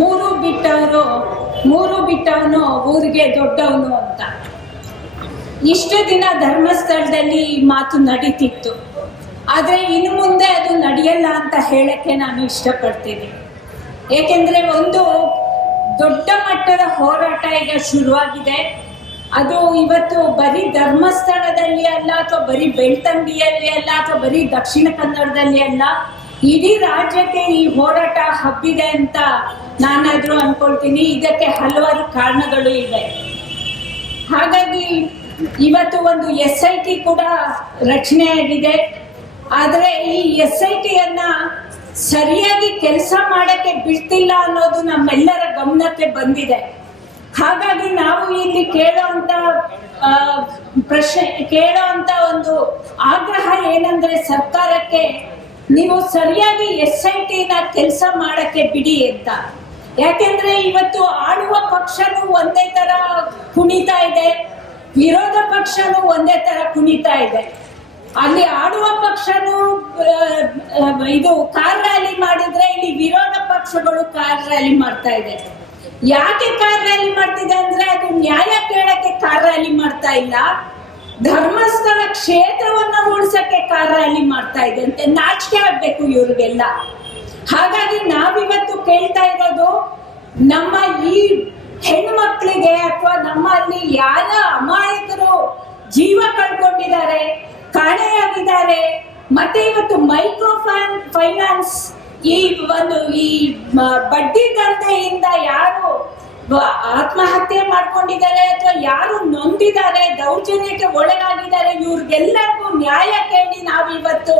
ಮೂರು ಬಿಟ್ಟವನು ಊರಿಗೆ ದೊಡ್ಡವನು ಅಂತ ಇಷ್ಟು ದಿನ ಧರ್ಮಸ್ಥಳದಲ್ಲಿ ಈ ಮಾತು ನಡೀತಿತ್ತು. ಆದರೆ ಇನ್ನು ಮುಂದೆ ಅದು ನಡೆಯಲ್ಲ ಅಂತ ಹೇಳಕ್ಕೆ ನಾನು ಇಷ್ಟಪಡ್ತೀನಿ. ಏಕೆಂದರೆ ಒಂದು ದೊಡ್ಡ ಮಟ್ಟದ ಹೋರಾಟ ಈಗ ಶುರುವಾಗಿದೆ. ಅದು ಇವತ್ತು ಬರೀ ಧರ್ಮಸ್ಥಳದಲ್ಲಿ ಅಲ್ಲ, ಅಥವಾ ಬರೀ ಬೆಳ್ತಂಗಡಿಯಲ್ಲಿ ಅಲ್ಲ, ಅಥವಾ ಬರೀ ದಕ್ಷಿಣ ಕನ್ನಡದಲ್ಲಿ ಅಲ್ಲ, ಇಡೀ ರಾಜ್ಯಕ್ಕೆ ಈ ಹೋರಾಟ ಹಬ್ಬಿದೆ ಅಂತ ನಾನಾದರೂ ಅನ್ಕೊಳ್ತೀನಿ. ಇದಕ್ಕೆ ಹಲವಾರು ಕಾರಣಗಳು ಇವೆ. ಹಾಗಾಗಿ ಇವತ್ತು ಒಂದು SIT ಕೂಡ ರಚನೆಯಾಗಿದೆ. ಆದರೆ ಈ SITಯನ್ನ ಸರಿಯಾಗಿ ಕೆಲಸ ಮಾಡಕ್ಕೆ ಬಿಡ್ತಿಲ್ಲ ಅನ್ನೋದು ನಮ್ಮೆಲ್ಲರ ಗಮನಕ್ಕೆ ಬಂದಿದೆ. ಹಾಗಾಗಿ ನಾವು ಇಲ್ಲಿ ಕೇಳೋಂತ ಒಂದು ಆಗ್ರಹ ಏನಂದ್ರೆ, ಸರ್ಕಾರಕ್ಕೆ ನೀವು ಸರಿಯಾಗಿ SITನ ಕೆಲಸ ಮಾಡಕ್ಕೆ ಬಿಡಿ ಅಂತ. ಯಾಕೆಂದ್ರೆ ಇವತ್ತು ಆಳುವ ಪಕ್ಷನೂ ಒಂದೇ ತರ ಕುಣಿತಾ ಇದೆ, ವಿರೋಧ ಪಕ್ಷನೂ ಒಂದೇ ತರ ಕುಣಿತಾ ಇದೆ. ಅಲ್ಲಿ ಆಡುವ ಪಕ್ಷನು ಇದು ಕಾರ್ ರ್ಯಾಲಿ ಮಾಡಿದ್ರೆ, ಇಲ್ಲಿ ವಿರೋಧ ಪಕ್ಷಗಳು ಕಾರ್ ರ್ಯಾಲಿ ಮಾಡ್ತಾ ಇದೆ. ಯಾಕೆ ಕಾರ್ ರ್ಯಾಲಿ ಮಾಡ್ತಿದೆ ಅಂದ್ರೆ, ಅದು ನ್ಯಾಯ ಕೇಳಕ್ಕೆ ಕಾರ್ ರ್ಯಾಲಿ ಮಾಡ್ತಾ ಇಲ್ಲ, ಧರ್ಮಸ್ಥಳ ಕ್ಷೇತ್ರವನ್ನ ಉಳಿಸಕ್ಕೆ ಕಾರ್ ರ್ಯಾಲಿ ಮಾಡ್ತಾ ಇದೆ ಅಂತ. ನಾಚಿಕೆ ಆಗ್ಬೇಕು ಇವ್ರಿಗೆಲ್ಲ. ಹಾಗಾಗಿ ನಾವಿವತ್ತು ಕೇಳ್ತಾ ಇರೋದು, ನಮ್ಮ ಈ ಹೆಣ್ಮಕ್ಳಿಗೆ ಅಥವಾ ನಮ್ಮಲ್ಲಿ ಯಾರ ಅಮಾಯಕರು ಜೀವ ಕಳ್ಕೊಂಡಿದ್ದಾರೆ, ಕಾಣೆಯಾಗಿದ್ದಾರೆ, ಮತ್ತೆ ಇವತ್ತು ಮೈಕ್ರೋ ಫೈನಾನ್ಸ್ ಈ ಬಡ್ಡಿ ದಂಧೆಯಿಂದ ಯಾರು ಆತ್ಮಹತ್ಯೆ ಮಾಡ್ಕೊಂಡಿದ್ದಾರೆ ಅಥವಾ ಯಾರು ನೊಂದಿದ್ದಾರೆ, ದೌರ್ಜನ್ಯಕ್ಕೆ ಒಳಗಾಗಿದ್ದಾರೆ, ಇವ್ರಿಗೆಲ್ಲರಿಗೂ ನ್ಯಾಯ ಕೇಳಿ ನಾವಿವತ್ತು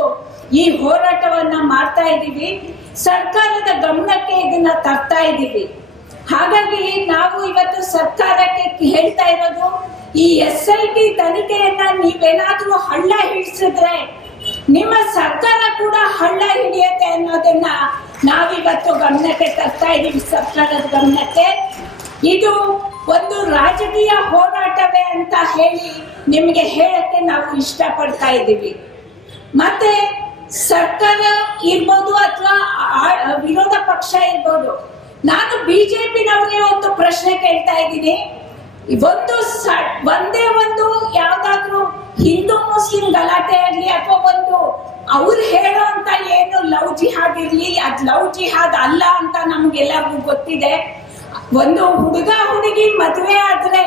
ಈ ಹೋರಾಟವನ್ನ ಮಾಡ್ತಾ ಇದ್ದೀವಿ. ಸರ್ಕಾರದ ಗಮನಕ್ಕೆ ಇದನ್ನ ತರ್ತಾ ಇದ್ದೀವಿ. ಹಾಗಾಗಿ ನಾವು ಇವತ್ತು ಸರ್ಕಾರಕ್ಕೆ ಹೇಳ್ತಾ ಇರೋದು, ಈ SIT ತನಿಖೆಯನ್ನ ನೀವೇನಾದ್ರೂ ಹಳ್ಳ ಹಿಡಿಸಿದ್ರೆ ನಿಮ್ಮ ಸರ್ಕಾರ ಕೂಡ ಹಳ್ಳ ಹಿಡಿಯತ್ತೆ ಅನ್ನೋದನ್ನ ನಾವಿವತ್ತು ಗಮನಕ್ಕೆ ತರ್ತಾ ಇದ್ದೀವಿ, ಸರ್ಕಾರದ ಗಮನಕ್ಕೆ. ಇದು ಒಂದು ರಾಜಕೀಯ ಹೋರಾಟವೇ ಅಂತ ಹೇಳಿ ನಿಮಗೆ ಹೇಳಕ್ಕೆ ನಾವು ಇಷ್ಟಪಡ್ತಾ ಇದ್ದೀವಿ. ಮತ್ತೆ ಸರ್ಕಾರ ಇರ್ಬೋದು ಅಥವಾ ವಿರೋಧ ಪಕ್ಷ ಇರ್ಬೋದು, ನಾನು BJPನವರಿಗೆ ಒಂದು ಪ್ರಶ್ನೆ ಕೇಳ್ತಾ ಇದ್ದೀನಿ. ಒಂದೇ ಒಂದು ಯಾವ್ದಾದ್ರು ಹಿಂದೂ ಮುಸ್ಲಿಂ ಗಲಾಟೆ ಆಗ್ಲಿ ಅಥವಾ ಒಂದು ಅವ್ರು ಹೇಳೋ ಅಂತ ಏನು ಲವ್ ಜಿಹಾದ್ ಇರ್ಲಿ, ಅದ್ ಲವ್ ಜಿಹಾದ್ ಅಲ್ಲ ಅಂತ ನಮ್ಗೆಲ್ಲರಿಗೂ ಗೊತ್ತಿದೆ. ಒಂದು ಹುಡುಗ ಹುಡುಗಿ ಮದುವೆ ಆದ್ರೆ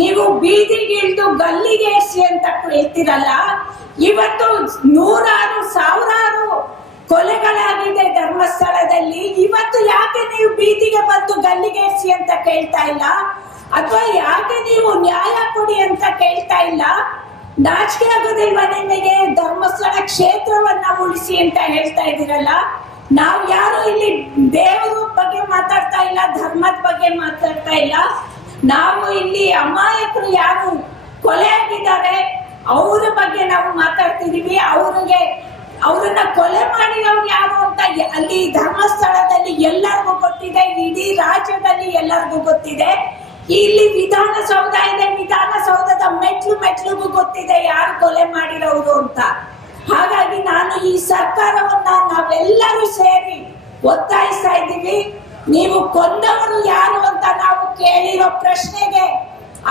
ನೀವು ಬೀದಿಗೆ ಇಳಿದು ಗಲ್ಲಿಗೆ ಏರ್ಸಿ ಅಂತ ಹೇಳ್ತಿರಲ್ಲ. ಇವತ್ತು ನೂರಾರು ಸಾವಿರಾರು ಕೊಲೆಗಳಾಗಿದೆ ಧರ್ಮಸ್ಥಳದಲ್ಲಿ. ಇವತ್ತು ಯಾಕೆ ನೀವು ಬೀದಿಗೆ ಬಂದು ಗಲ್ಲಿಗೇರ್ಸಿ ಅಂತ ಕೇಳ್ತಾ ಇಲ್ಲ, ಅಥವಾ ಯಾಕೆ ನೀವು ನ್ಯಾಯ ಕೊಡಿ ಅಂತ ಕೇಳ್ತಾ ಇಲ್ಲ? ನಾಚಿಕೆ ಆಗೋದಿಲ್ವಾ ನಿಮಗೆ? ಧರ್ಮಸ್ಥಳ ಕ್ಷೇತ್ರವನ್ನ ಉಳಿಸಿ ಅಂತ ಹೇಳ್ತಾ ಇದ್ದೀರಲ್ಲ. ನಾವು ಯಾರು ಇಲ್ಲಿ ದೇವರ ಬಗ್ಗೆ ಮಾತಾಡ್ತಾ ಇಲ್ಲ, ಧರ್ಮದ ಬಗ್ಗೆ ಮಾತಾಡ್ತಾ ಇಲ್ಲ. ನಾವು ಇಲ್ಲಿ ಅಮಾಯಕರು ಯಾರು ಕೊಲೆ ಆಗಿದ್ದಾರೆ ಅವ್ರ ಬಗ್ಗೆ ನಾವು ಮಾತಾಡ್ತಿದೀವಿ. ಅವ್ರನ್ನ ಕೊಲೆ ಮಾಡಿರೋರು ಯಾರು ಅಂತ ಅಲ್ಲಿ ಧರ್ಮಸ್ಥಳದಲ್ಲಿ ಎಲ್ಲರಿಗೂ ಗೊತ್ತಿದೆ, ಇಡೀ ರಾಜ್ಯದಲ್ಲಿ ಎಲ್ಲರಿಗೂ ಗೊತ್ತಿದೆ. ಇಲ್ಲಿ ವಿಧಾನಸೌಧ ಇದೆ, ವಿಧಾನಸೌಧದ ಮೆಟ್ಲಿಗೂ ಗೊತ್ತಿದೆ ಯಾರು ಕೊಲೆ ಮಾಡಿರೋರು ಅಂತ. ಹಾಗಾಗಿ ನಾನು ಈ ಸರ್ಕಾರವನ್ನ ನಾವೆಲ್ಲರೂ ಸೇರಿ ಒತ್ತಾಯಿಸ್ತಾ ಇದ್ದೀವಿ. ನೀವು ಕೊಂದವರು ಯಾರು ಅಂತ ನಾವು ಕೇಳಿರೋ ಪ್ರಶ್ನೆಗೆ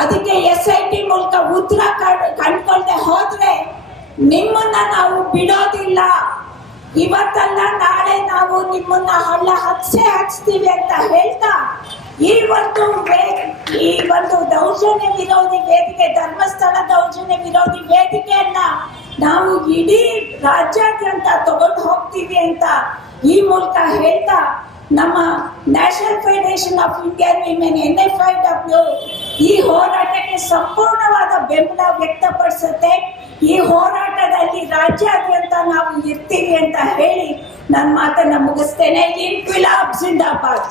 ಅದಕ್ಕೆ SIT ಮೂಲಕ ಉತ್ತರ ಕಂಡ್ಕೊಳ್ದೆ ಹೋದ್ರೆ ನಿಮ್ಮನ್ನ ನಾವು ಬಿಡೋದಿಲ್ಲ. ಇವತ್ತಲ್ಲ ನಾಳೆ ನಾವು ನಿಮ್ಮನ್ನ ಹಳ್ಳ ಹಚ್ತೀವಿ ಅಂತ ಹೇಳ್ತಾ ಈ ಒಂದು ದೌರ್ಜನ್ಯ ವಿರೋಧಿ ವೇದಿಕೆ, ಧರ್ಮಸ್ಥಳ ದೌರ್ಜನ್ಯ ವಿರೋಧಿ ವೇದಿಕೆಯನ್ನ ನಾವು ಇಡೀ ರಾಜ್ಯಾದ್ಯಂತ ತಗೊಂಡು ಹೋಗ್ತೀವಿ ಅಂತ ಈ ಮೂಲಕ ಹೇಳ್ತಾ, ನಮ್ಮ national federation of Indian women NFIW ಈ ಹೋರಾಟಕ್ಕೆ ಸಂಪೂರ್ಣವಾದ ಬೆಂಬಲ ವ್ಯಕ್ತಪಡಿಸುತ್ತೆ. ಈ ಹೋರಾಟದಲ್ಲಿ ರಾಜ್ಯಾದ್ಯಂತ ನಾವು ಇರ್ತೀವಿ ಅಂತ ಹೇಳಿ ನನ್ನ ಮಾತನ್ನ ಮುಗಿಸ್ತೇನೆ. ಇನ್ಕ್ವಿಲಾಬ್ ಜಿಂದಾಬಾದ್.